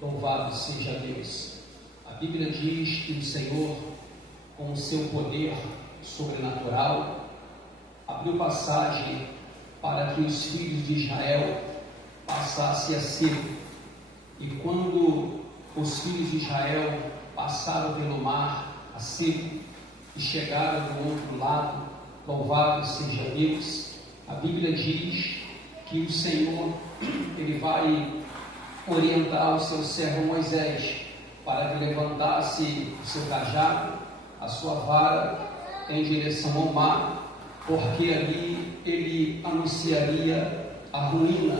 Louvado seja Deus. A Bíblia diz que o Senhor, com o seu poder sobrenatural, abriu passagem para que os filhos de Israel passassem a ser. E quando os filhos de Israel passaram pelo mar a seco e chegaram do outro lado, louvado seja Deus, a Bíblia diz que o Senhor, Ele vai orientar o seu servo Moisés para que levantasse o seu cajado, a sua vara, em direção ao mar, porque ali ele anunciaria a ruína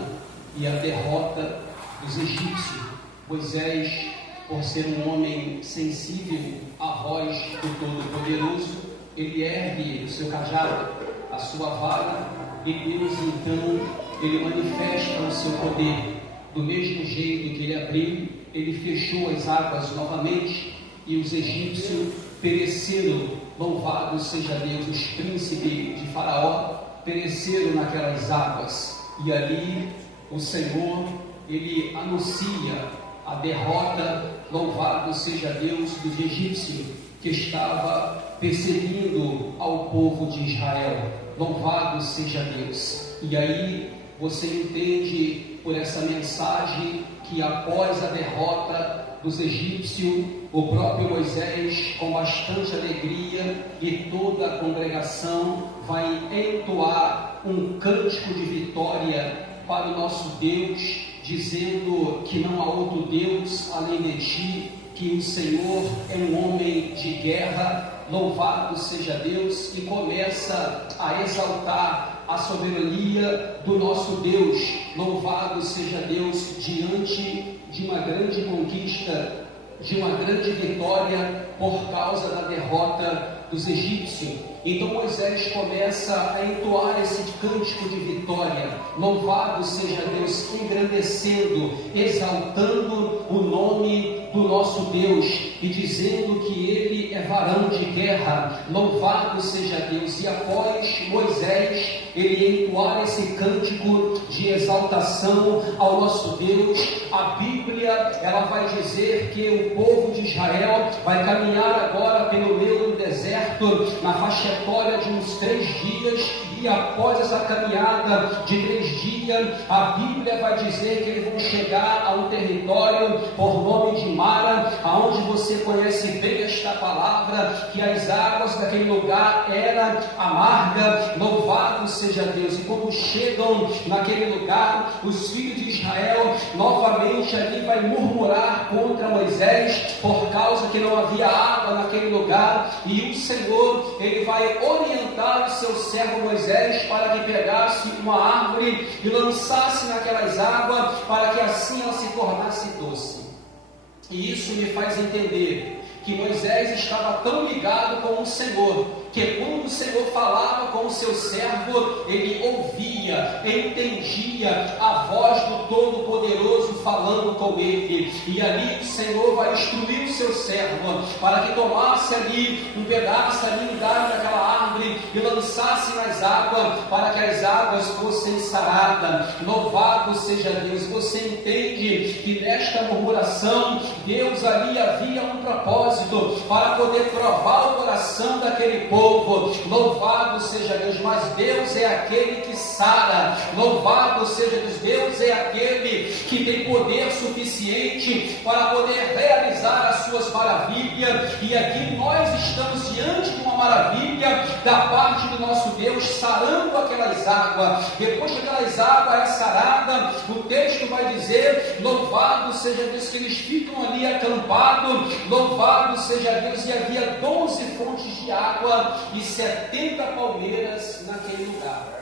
e a derrota dos egípcios. Moisés, por ser um homem sensível à voz do Todo-Poderoso, ele ergue o seu cajado, a sua vara, e Deus então, ele manifesta o seu poder. Do mesmo jeito que ele abriu, ele fechou as águas novamente, e os egípcios pereceram. Louvado seja Deus. Os príncipes de Faraó pereceram naquelas águas, e ali o Senhor, ele anuncia a derrota, louvado seja Deus, dos egípcios que estava perseguindo ao povo de Israel. Louvado seja Deus. E aí você entende por essa mensagem que após a derrota dos egípcios, o próprio Moisés, com bastante alegria, e toda a congregação vai entoar um cântico de vitória para o nosso Deus, dizendo que não há outro Deus além de ti, que o Senhor é um homem de guerra. Louvado seja Deus, e começa a exaltar a soberania do nosso Deus. Louvado seja Deus, diante de uma grande conquista, de uma grande vitória por causa da derrota dos egípcios. Então Moisés começa a entoar esse cântico de vitória. Louvado seja Deus, engrandecendo, exaltando o nome do nosso Deus e dizendo que Ele é varão de guerra. Louvado seja Deus. E após Moisés ele entoar esse cântico de exaltação ao nosso Deus, a Bíblia ela vai dizer que o povo de Israel vai caminhar agora pelo meio do deserto, na faixa etária de uns 3 dias, e após essa caminhada de 3 dias, a Bíblia vai dizer que eles vão chegar a um território por nome de Mara, aonde você conhece bem esta palavra, que as águas daquele lugar eram amargas. Louvado seja Deus. E quando chegam naquele lugar, os filhos de Israel novamente ali vai murmurar contra Moisés, por causa que não havia água naquele lugar, e o Senhor ele vai orientar o seu servo Moisés para que pegasse uma árvore e lançasse naquelas águas, para que assim ela se tornasse doce. E isso me faz entender que Moisés estava tão ligado com o Senhor, que quando o Senhor falava com o seu servo, ele ouvia, entendia a voz do Todo-Poderoso falando com ele. E ali o Senhor vai instruir o seu servo para que tomasse ali um pedaço ali daquela árvore e lançasse nas águas, para que as águas fossem saradas. Louvado seja Deus. Você entende que nesta murmuração Deus ali havia um propósito para poder provar o coração daquele povo. Louvado seja Deus. Mas Deus é aquele que sara. Louvado seja Deus. Deus é aquele que tem poder suficiente para poder realizar as suas maravilhas. E aqui nós estamos diante de uma maravilha da parte do nosso Deus, sarando aquelas águas. Depois que aquelas águas é sarada, o texto vai dizer, louvado seja Deus, que eles ficam ali acampados. Louvado seja Deus. E havia 12 fontes de água e 70 palmeiras naquele lugar.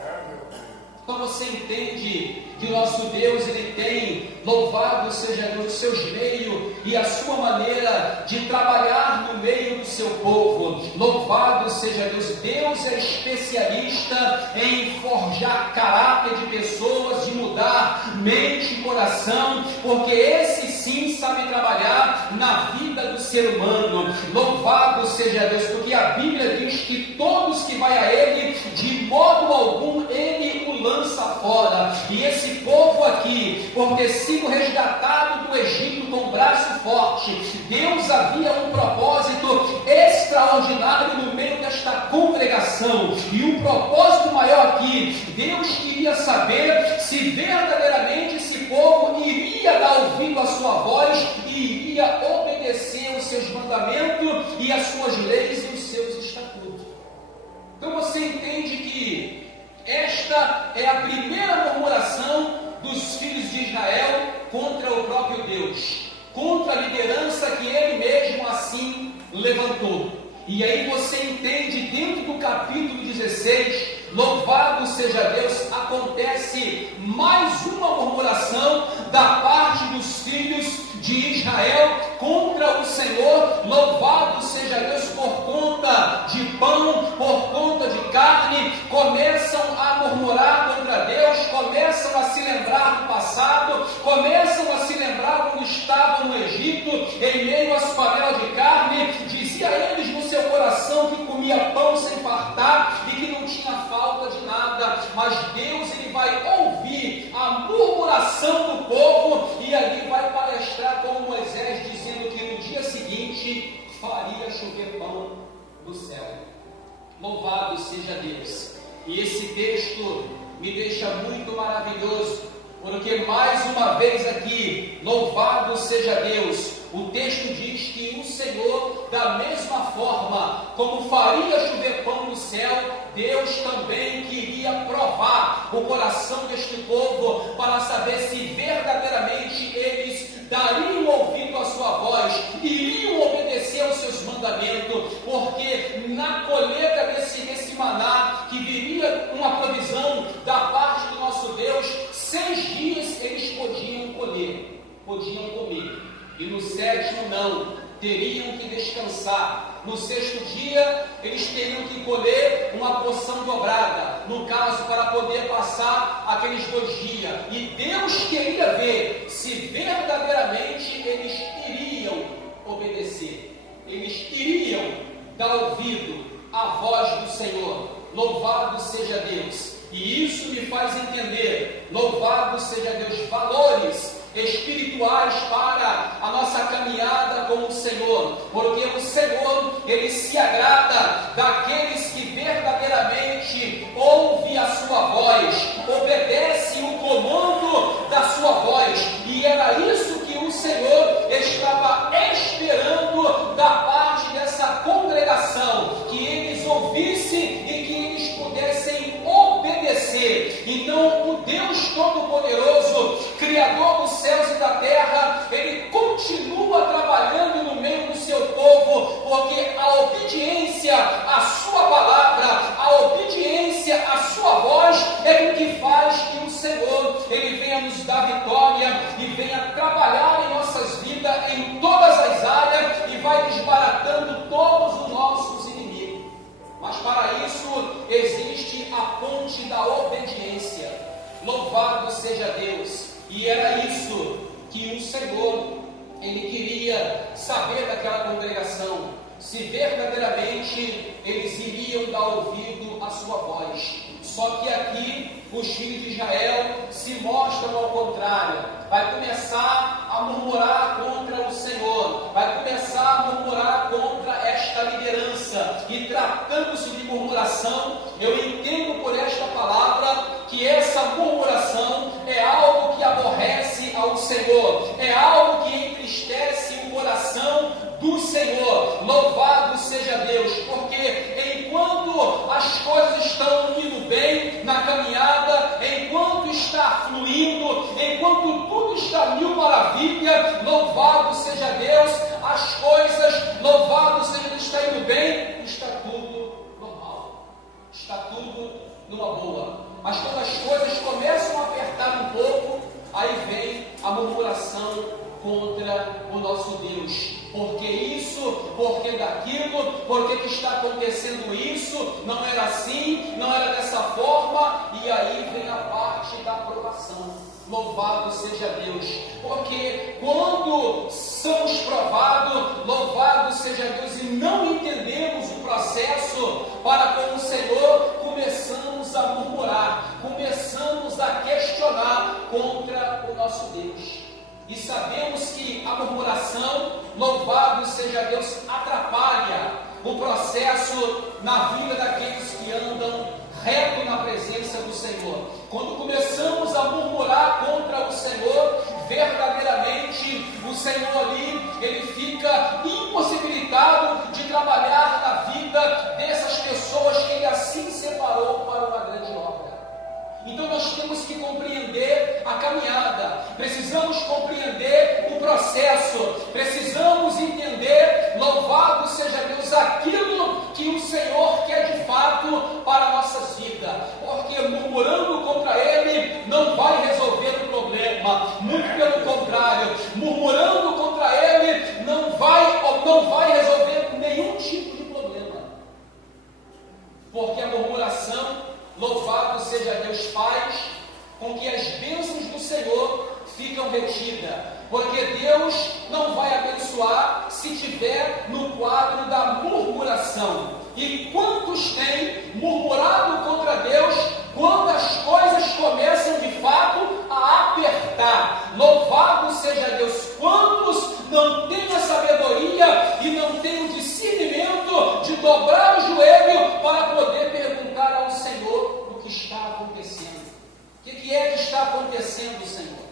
Então você entende que o nosso Deus ele tem, louvado seja Deus, os seus meios e a sua maneira de trabalhar no meio do seu povo. Louvado seja Deus. Deus é especialista em forjar caráter de pessoas, de mudar mente e coração, porque esse sim sabe trabalhar na vida do ser humano. Louvado seja Deus, porque a Bíblia diz que todos que vai a Ele, de modo algum Ele o lança fora. E esse povo aqui, por ter sido resgatado do Egito com forte. Deus havia um propósito extraordinário no meio desta congregação, e o propósito maior aqui, Deus queria saber se verdadeiramente esse povo iria dar ouvido à sua voz e iria obedecer os seus mandamentos e as suas leis e os seus estatutos. Então você entende que esta é a primeira murmuração dos filhos de Israel contra o próprio Deus, contra a liderança que ele mesmo assim levantou. E aí você entende, dentro do capítulo 16, louvado seja Deus, acontece mais uma murmuração da parte dos filhos de Israel contra o Senhor. Louvado seja Deus, por conta de pão, por conta de carne, começam a murmurar contra Deus, começam a se lembrar do passado, começam a se lembrar quando estavam no Egito, em meio às panelas de carne. Dizia eles no seu coração que comia pão sem fartar e que não tinha falta de nada, mas Deus, ele vai ouvir a murmuração do povo e ali vai palestrar com Moisés, dizendo que no dia seguinte faria chover pão do céu. Louvado seja Deus. E esse texto me deixa muito maravilhoso, porque mais uma vez aqui, louvado seja Deus, o texto diz que o Senhor, da mesma forma como faria chover pão do céu, Deus também queria provar o coração deste povo para saber se verdadeiramente eles dariam ouvido à sua voz, iriam obedecer aos seus mandamentos, porque na colheita desse maná, que viria uma provisão da parte do nosso Deus, 6 dias eles podiam colher, podiam comer, e no 7º não, teriam que descansar. No 6º dia, eles teriam que colher uma porção dobrada, no caso, para poder passar aqueles 2 dias. E Deus queria ver se verdadeiramente eles iriam obedecer, eles iriam dar ouvido à voz do Senhor. Louvado seja Deus. E isso me faz entender, louvado seja Deus, valores espirituais para a nossa caminhada com o Senhor, porque o Senhor, ele se agrada daqueles que verdadeiramente ouvem a sua voz, obedecem o comando da sua voz, e era isso que o Senhor estava esperando da parte dessa congregação, que eles ouvissem e que eles pudessem obedecer. Então o Deus Todo-Poderoso, Criador dos céus e da terra, ele continua trabalhando no meio do seu povo, porque a obediência à sua palavra, a obediência à sua voz é o que faz que o Senhor, ele venha nos dar vitória e venha trabalhar em nossas vidas em todas as áreas e vai desbaratando todos os nossos inimigos. Mas para isso existe a ponte da obediência. Louvado seja Deus. E era isso que o Senhor, ele queria saber daquela congregação, se verdadeiramente eles iriam dar ouvido à sua voz. Só que aqui os filhos de Israel se mostram ao contrário, vai começar a murmurar contra o Senhor, vai começar a murmurar contra esta liderança. E tratando-se de murmuração, eu entendo por esta palavra que essa murmuração é algo que aborrece ao Senhor, é algo que entristece o coração do Senhor. Louvado seja Deus, porque enquanto as coisas estão indo bem na caminhada, enquanto está fluindo, enquanto tudo está mil maravilha, louvado seja Deus, as coisas, louvado seja Deus, está indo bem, está tudo normal, está tudo numa boa. Mas quando as coisas começam a apertar um pouco, aí vem a murmuração contra o nosso Deus. Porque isso, porque daquilo, porque que está acontecendo isso, não era assim, não era dessa forma, e aí vem a parte da aprovação. Louvado seja Deus, porque quando somos provados, louvado seja Deus, e não entendemos o processo para com o Senhor, começamos a murmurar, começamos a questionar contra o nosso Deus. E sabemos que a murmuração, louvado seja Deus, atrapalha o processo na vida daqueles que andam reto na presença do Senhor. Quando começamos a murmurar contra o Senhor, verdadeiramente o Senhor ali, ele fica impossibilitado de trabalhar na vida dessas pessoas que ele assim separou para uma grande obra. Então nós temos que compreender a caminhada, precisamos compreender o processo, precisamos entender, louvado seja Deus, aquilo que o Senhor quer de fato para a nossa vida, porque murmurando contra Ele não vai resolver o problema, muito pelo contrário, murmurando contra Ele não vai resolver nenhum tipo de problema, porque a murmuração, louvado seja Deus, faz com que as bênçãos do Senhor ficam retidas, porque Deus não vai abençoar se tiver no quadro da murmuração. E quantos têm murmurado contra Deus quando as coisas começam de fato a apertar? Louvado seja Deus, quantos não têm a sabedoria e não têm o discernimento de dobrar o joelho para poder perguntar ao Senhor o que está acontecendo? O que é que está acontecendo, Senhor?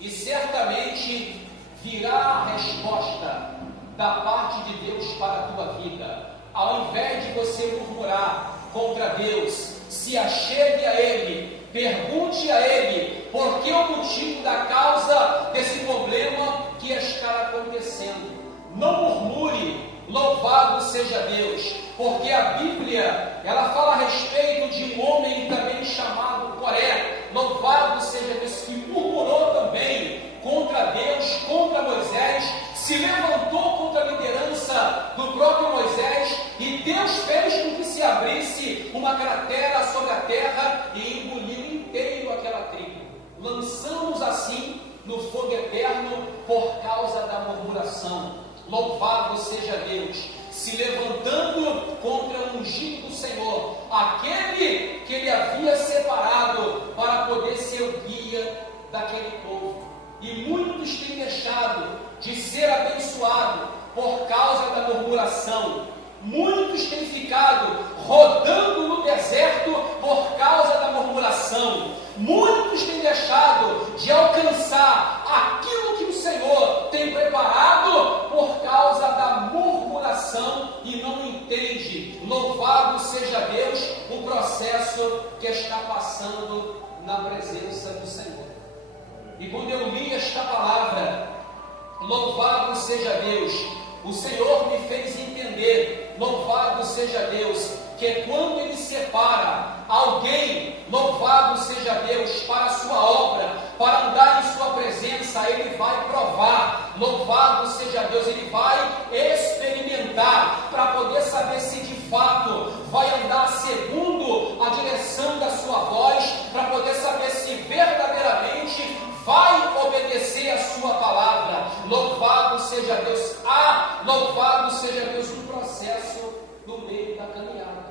E certamente virá a resposta da parte de Deus para a tua vida. Ao invés de você murmurar contra Deus, se achegue a Ele, pergunte a Ele por que o motivo da causa desse problema que está acontecendo. Não murmure, louvado seja Deus, porque a Bíblia, ela fala a respeito de um homem também chamado Coré, louvado seja Deus, que murmurou também contra Deus, contra Moisés, se levantou contra a liderança do próprio Moisés, e Deus fez com que se abrisse uma cratera sobre a terra e engoliu inteiro aquela tribo. Lançamos assim no fogo eterno por causa da murmuração. Louvado seja Deus, se levantando contra o ungido do Senhor, aquele que ele havia separado para poder ser o guia daquele povo. E muitos têm deixado de ser abençoados por causa da murmuração. Muitos têm ficado rodando no deserto por causa da murmuração. Muitos têm deixado de alcançar aquilo que o Senhor tem preparado por causa da murmuração e não entende, louvado seja Deus, o processo que está passando na presença do Senhor. E quando eu li esta palavra, louvado seja Deus, o Senhor me fez entender, louvado seja Deus, que quando Ele separa alguém, louvado seja Deus, para a sua obra, para andar em sua presença, Ele vai provar, louvado seja Deus, Ele vai experimentar, para poder saber se de fato vai andar segundo a direção da sua voz, para poder saber se verdadeiramente vai obedecer a sua palavra. Louvado seja Deus. Louvado seja Deus no processo no meio da caminhada.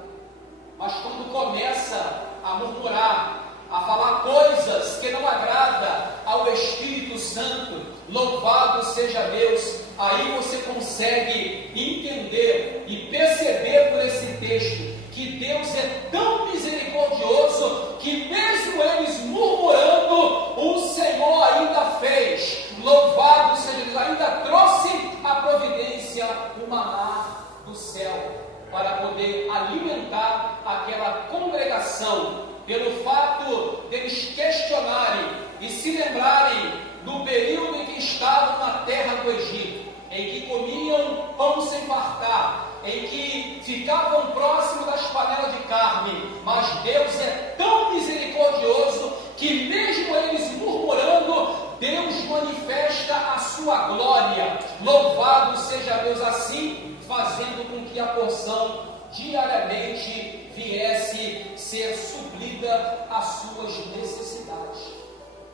Mas quando começa a murmurar, a falar coisas que não agrada ao Espírito Santo, louvado seja Deus, aí você consegue entender e perceber por esse texto que Deus é tão misericordioso que mesmo eles murmurando, o Senhor ainda fez. Louvado seja Deus, ainda trouxe a providência, o maná do céu, para poder alimentar aquela congregação, pelo fato deles questionarem e se lembrarem do período em que estavam na terra do Egito, em que comiam pão sem fartar, em que ficavam próximos das panelas de carne, mas Deus é tão misericordioso que mesmo eles murmurando, Deus manifesta a sua glória. Louvado seja Deus, assim fazendo com que a porção diariamente viesse ser suprida às suas necessidades.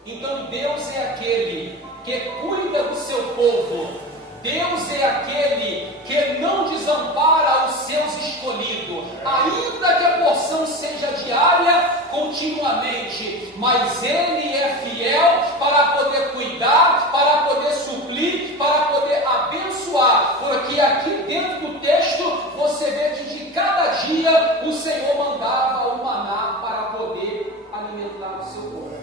Então Deus é aquele que cuida do seu povo. Deus é aquele que não desampara os seus escolhidos, ainda que a porção seja diária, continuamente, mas Ele é fiel para poder cuidar, para poder suprir, para poder abençoar, porque aqui dentro do texto você vê que de cada dia o Senhor mandava o maná para poder alimentar o seu povo.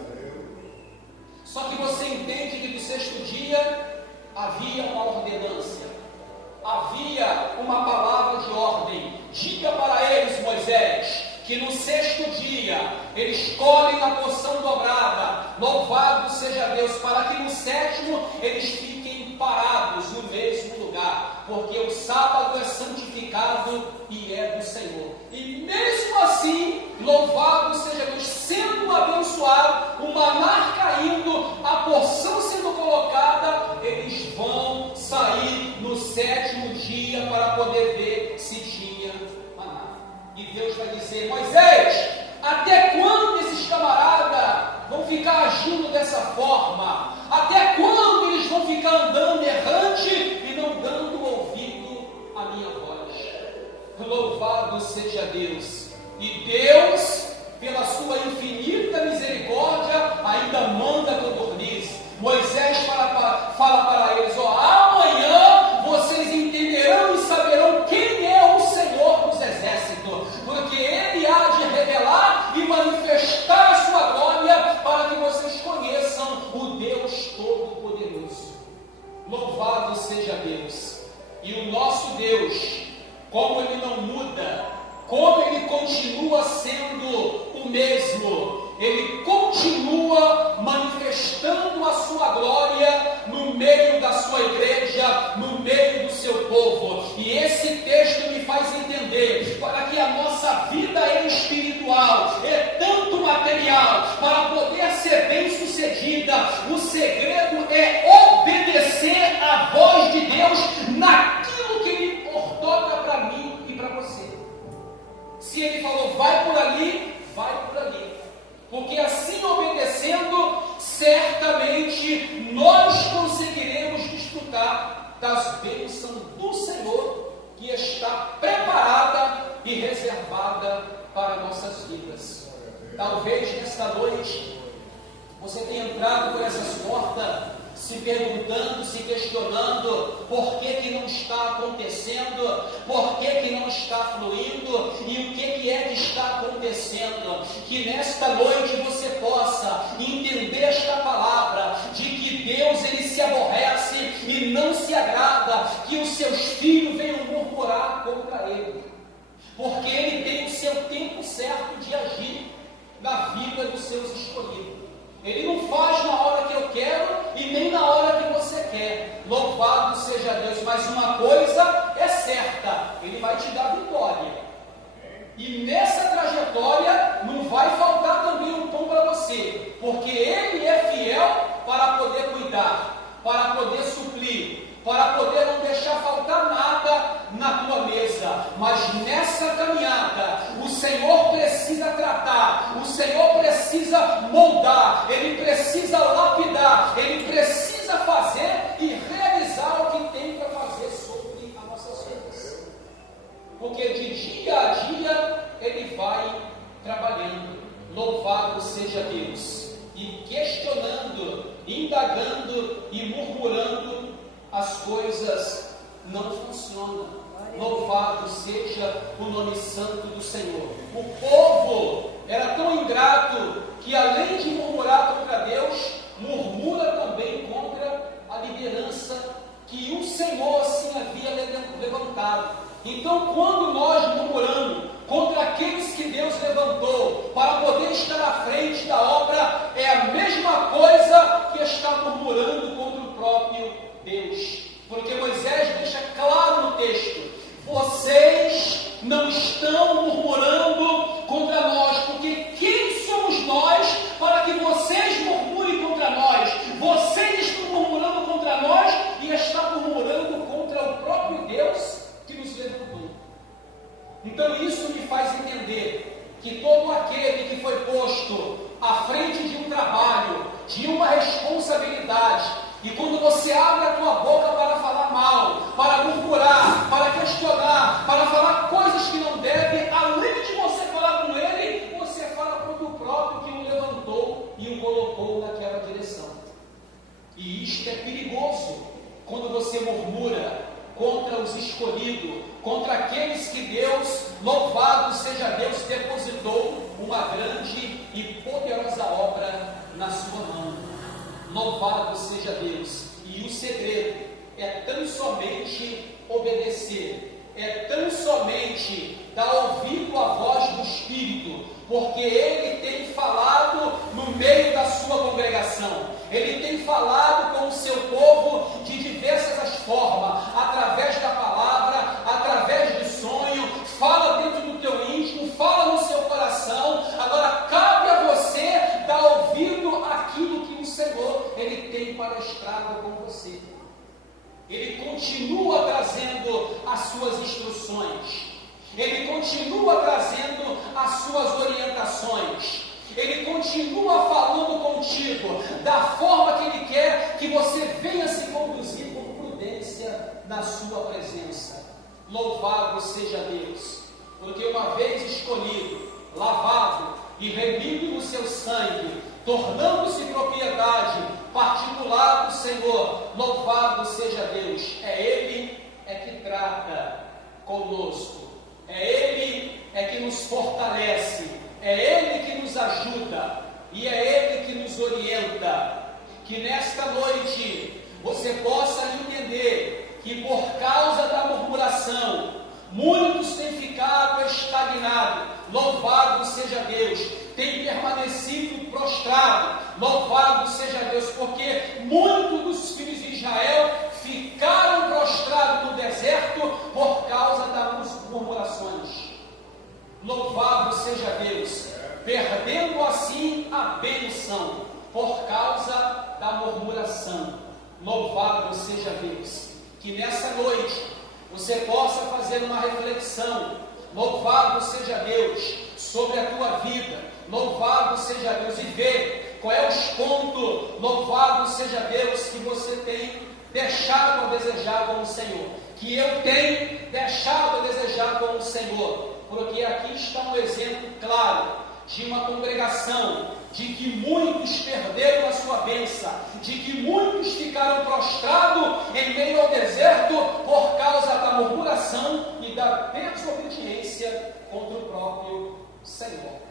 Só que você entende que no sexto dia havia uma ordenância, havia uma palavra de ordem. Diga para eles, Moisés, que no sexto dia eles colhem a porção dobrada, louvado seja Deus, para que no sétimo eles fiquem parados no mesmo lugar, porque o sábado é santificado e é do Senhor. E mesmo assim, louvado seja Deus, sendo abençoado, o maná caindo, a porção sendo colocada, eles vão sair no sétimo dia para poder ver se tinha maná. E Deus vai dizer: Moisés, até quando esses camaradas vão ficar agindo dessa forma? Até quando eles vão ficar andando errante e não dando ouvido à minha voz? Louvado seja Deus. E Deus, pela sua infinita misericórdia, ainda manda codorniz. Moisés fala para eles: amanhã vocês entenderão e saberão quem é o Senhor dos exércitos, porque Ele há de revelar e manifestar a sua glória, para que vocês conheçam o Deus Todo-Poderoso. Louvado seja Deus. E o nosso Deus, como Ele não muda, como Ele continua sendo o mesmo, Ele continua manifestando a sua glória no meio da sua igreja, no meio do seu povo. E esse texto me faz entender, para que a nossa vida espiritual é tanto material, para poder ser bem sucedida, o segredo é obedecer à voz de Deus naquilo que Ele ordena para mim e para você. Se Ele falou vai por ali, vai por ali. Porque assim obedecendo, certamente nós conseguiremos desfrutar das bênçãos do Senhor, que está preparada e reservada para nossas vidas. Talvez nesta noite você tenha entrado por essas portas se perguntando, se questionando por que não está acontecendo, por que não está fluindo e o que é que está acontecendo. Que nesta noite você possa entender esta palavra, de que Deus ele se aborrece e não se agrada que os seus filhos venham murmurar contra Ele, porque Ele tem o seu tempo certo de agir na vida dos seus escolhidos. Ele não faz na hora que eu quero e nem na hora que você quer. Louvado seja Deus. Mas uma coisa é certa: Ele vai te dar vitória. E nessa trajetória não vai faltar também um pão para você, porque Ele é fiel para poder cuidar, para poder suprir, para poder não deixar faltar nada na tua mesa. Mas nessa caminhada, o Senhor precisa tratar, o Senhor precisa moldar, Ele precisa lapidar, Ele precisa fazer e realizar o que tem para fazer sobre as nossas vidas. Porque de dia a dia, Ele vai trabalhando. Louvado seja Deus. E questionando, indagando e murmurando, as coisas não funcionam. Louvado seja o nome santo do Senhor. O povo era tão ingrato que, além de murmurar contra Deus, murmura também contra a liderança que o Senhor assim havia levantado. Então, quando nós murmuramos contra aqueles que Deus levantou para poder estar à frente da obra, é a mesma coisa que estar murmurando contra o próprio Deus. Porque Moisés deixa claro no texto: vocês não estão murmurando contra nós, porque quem somos nós para que vocês murmurem contra nós? Vocês estão murmurando contra nós e estão murmurando contra o próprio Deus que nos levantou. Então isso me faz entender que todo aquele que foi posto à frente de um trabalho, de uma responsabilidade, e quando você abre a tua boca contra os escolhidos, contra aqueles que Deus, louvado seja Deus, depositou uma grande e poderosa obra na sua mão. Louvado seja Deus. E o segredo é tão somente obedecer, é tão somente dar ouvido à voz do Espírito, porque Ele tem falado no meio da sua congregação, Ele tem falado com o seu povo de diversas formas, através da palavra, através de sonho, fala dentro do teu íntimo, fala no seu coração. Agora cabe a você dar ouvido àquilo que o Senhor, Ele tem para a estrada com você. Ele continua trazendo as suas instruções, Ele continua trazendo as suas orientações, Ele continua falando contigo da forma que Ele quer que você venha se conduzir com prudência na sua presença. Louvado seja Deus, porque uma vez escolhido, lavado e remido no seu sangue, tornando-se propriedade particular do Senhor, louvado seja Deus. É Ele que trata conosco, é Ele que nos fortalece, é Ele que nos ajuda e é Ele que nos orienta. Que nesta noite você possa entender que por causa da murmuração muitos têm ficado estagnados. Louvado seja Deus. Tem permanecido prostrado. Louvado seja Deus, porque muitos dos filhos de Israel ficaram prostrados no deserto por causa das murmurações. Louvado seja Deus, perdendo assim a bênção por causa da murmuração. Louvado seja Deus. Que nessa noite você possa fazer uma reflexão. Louvado seja Deus sobre a tua vida. Louvado seja Deus, e ver qual é os pontos, louvado seja Deus, que você tem deixado a desejar com o Senhor, que eu tenho deixado a desejar com o Senhor, porque aqui está um exemplo claro de uma congregação, de que muitos perderam a sua bênção, de que muitos ficaram prostrados em meio ao deserto por causa da murmuração e da desobediência contra o próprio Senhor.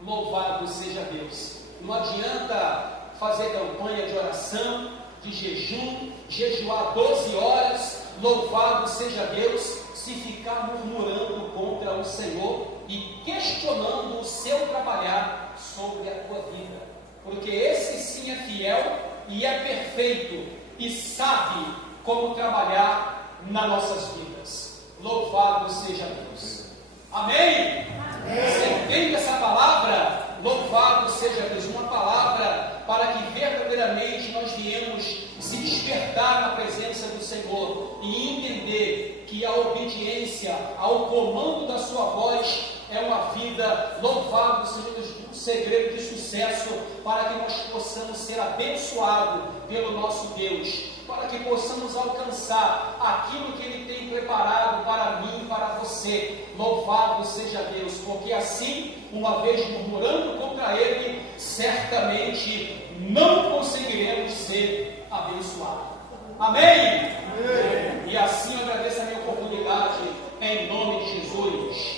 Louvado seja Deus. Não adianta fazer campanha de oração, de jejum, jejuar 12 horas, louvado seja Deus, se ficar murmurando contra o Senhor e questionando o seu trabalhar sobre a tua vida, porque esse sim é fiel e é perfeito e sabe como trabalhar nas nossas vidas. Louvado seja Deus. Amém? Você entende essa palavra? Louvado seja Deus, uma palavra para que verdadeiramente nós viemos se despertar na presença do Senhor e entender que a obediência ao comando da sua voz é uma vida, louvado seja Deus, um segredo de sucesso para que nós possamos ser abençoados pelo nosso Deus, para que possamos alcançar aquilo que Ele tem preparado para mim e para você. Louvado seja Deus, porque assim, uma vez murmurando contra Ele, certamente não conseguiremos ser abençoados. Amém? Amém. E assim eu agradeço a minha oportunidade, em nome de Jesus.